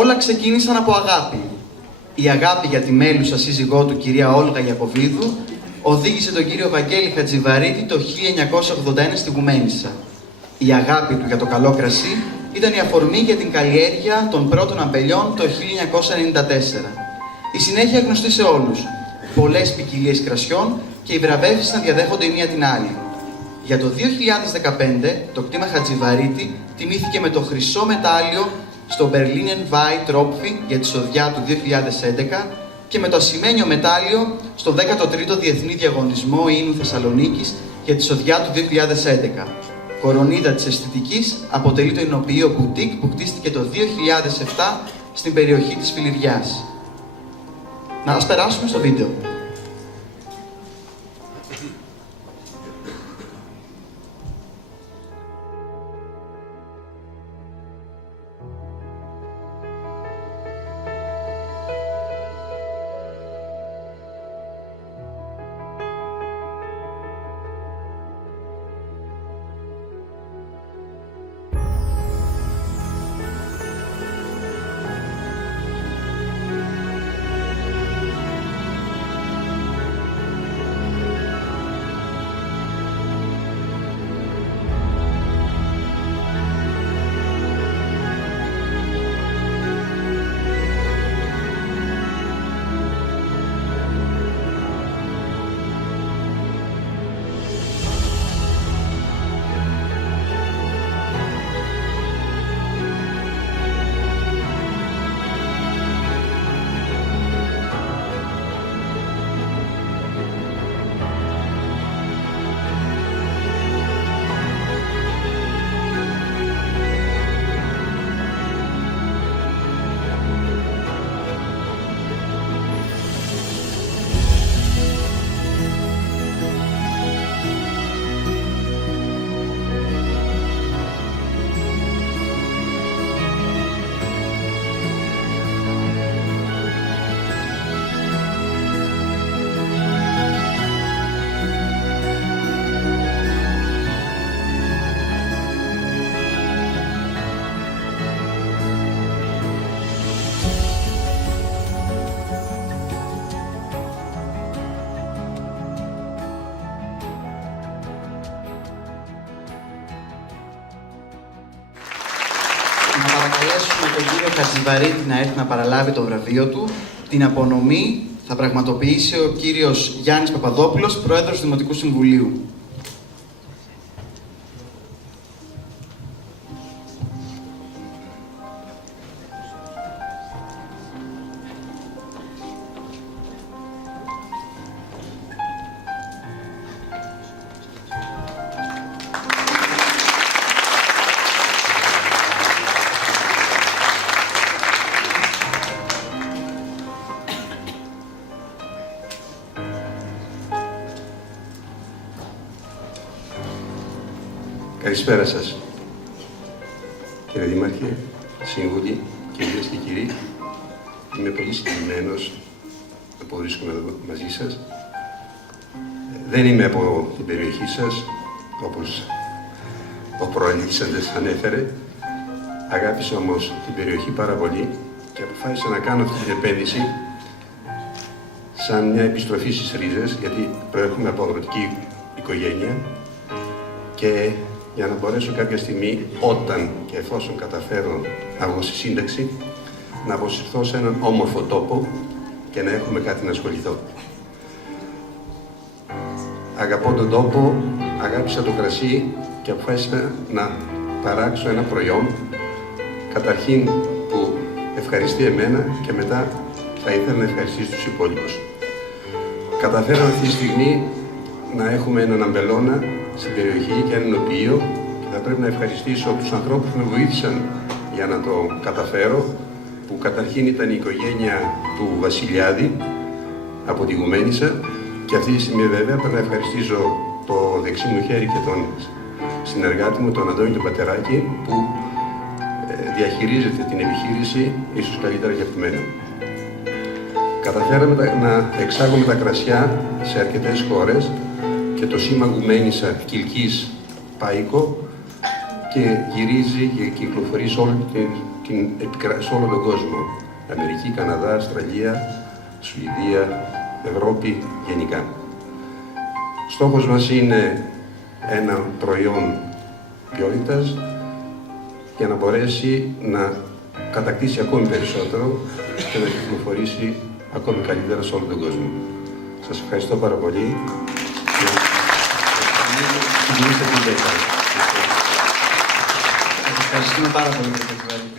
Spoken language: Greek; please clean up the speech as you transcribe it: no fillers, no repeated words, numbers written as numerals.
Όλα ξεκίνησαν από αγάπη. Η αγάπη για τη μέλουσα σύζυγό του, κυρία Όλγα Ιακωβίδου, οδήγησε τον κύριο Βαγγέλη Χατζιβαρίτη το 1981 στη Γουμένισσα. Η αγάπη του για το καλό κρασί ήταν η αφορμή για την καλλιέργεια των πρώτων αμπελιών το 1994. Η συνέχεια γνωστή σε όλους. Πολλές ποικιλίες κρασιών και οι βραβεύσεις να διαδέχονται η μία την άλλη. Για το 2015, το κτήμα Χατζιβαρίτη τιμήθηκε με το χρυσό μετάλλιο στο Berliner Wein Trophy για τη σοδιά του 2011 και με το ασημένιο μετάλλιο στο 13ο Διεθνή Διαγωνισμό Ίνου Θεσσαλονίκης για τη σοδιά του 2011. Κορονίδα της αισθητικής αποτελεί το εινοποιείο μπουτίκ που χτίστηκε το 2007 στην περιοχή της Φιλιριάς. Να ας περάσουμε στο βίντεο. Να παρακαλέσουμε τον κύριο Χατζιβαρίτη να έρθει να παραλάβει το βραβείο του. Την απονομή θα πραγματοποιήσει ο κύριος Γιάννης Παπαδόπουλος, πρόεδρος του Δημοτικού Συμβουλίου. Καλησπέρα σας, κύριε Δήμαρχε, σύμβουλοι, κυρίες και κύριοι. Είμαι πολύ συγκεκριμένος που βρίσκομαι εδώ μαζί σας. Δεν είμαι από την περιοχή σας, όπως ο προαλήσαντες ανέφερε. Αγάπησα όμως την περιοχή πάρα πολύ και αποφάσισα να κάνω αυτή την επένδυση σαν μια επιστροφή στις ρίζες, γιατί προέρχομαι από αγροτική οικογένεια και για να μπορέσω κάποια στιγμή, όταν και εφόσον καταφέρω να βγω στη σύνταξη, να αποσυρθώ σε έναν όμορφο τόπο και να έχουμε κάτι να ασχοληθώ. Αγαπώ τον τόπο, αγάπησα το κρασί και αποφάσισα να παράξω ένα προϊόν, καταρχήν που ευχαριστεί εμένα και μετά θα ήθελα να ευχαριστήσω τους υπόλοιπους. Καταφέραμε αυτή τη στιγμή να έχουμε έναν αμπελώνα στην περιοχή και ένα εινοποιείο και θα πρέπει να ευχαριστήσω τους ανθρώπους που με βοήθησαν για να το καταφέρω, που καταρχήν ήταν η οικογένεια του Βασιλιάδη από τη Γουμένισσα και αυτή τη στιγμή βέβαια πρέπει να ευχαριστήσω το δεξί μου χέρι και τον συνεργάτη μου, τον Αντώνη τον Πατεράκη, που διαχειρίζεται την επιχείρηση ίσως καλύτερα και από μένα. Καταφέραμε να εξάγουμε τα κρασιά σε αρκετές χώρες και το σήμα Γουμένισσα Κιλκής Πάικο και γυρίζει και κυκλοφορεί σε σε όλο τον κόσμο. Αμερική, Καναδά, Αυστραλία, Σουηδία, Ευρώπη γενικά. Στόχος μας είναι ένα προϊόν ποιότητας για να μπορέσει να κατακτήσει ακόμη περισσότερο και να κυκλοφορήσει ακόμη καλύτερα σε όλο τον κόσμο. Σας ευχαριστώ πάρα πολύ. Ευχαριστούμε πάρα πολύ.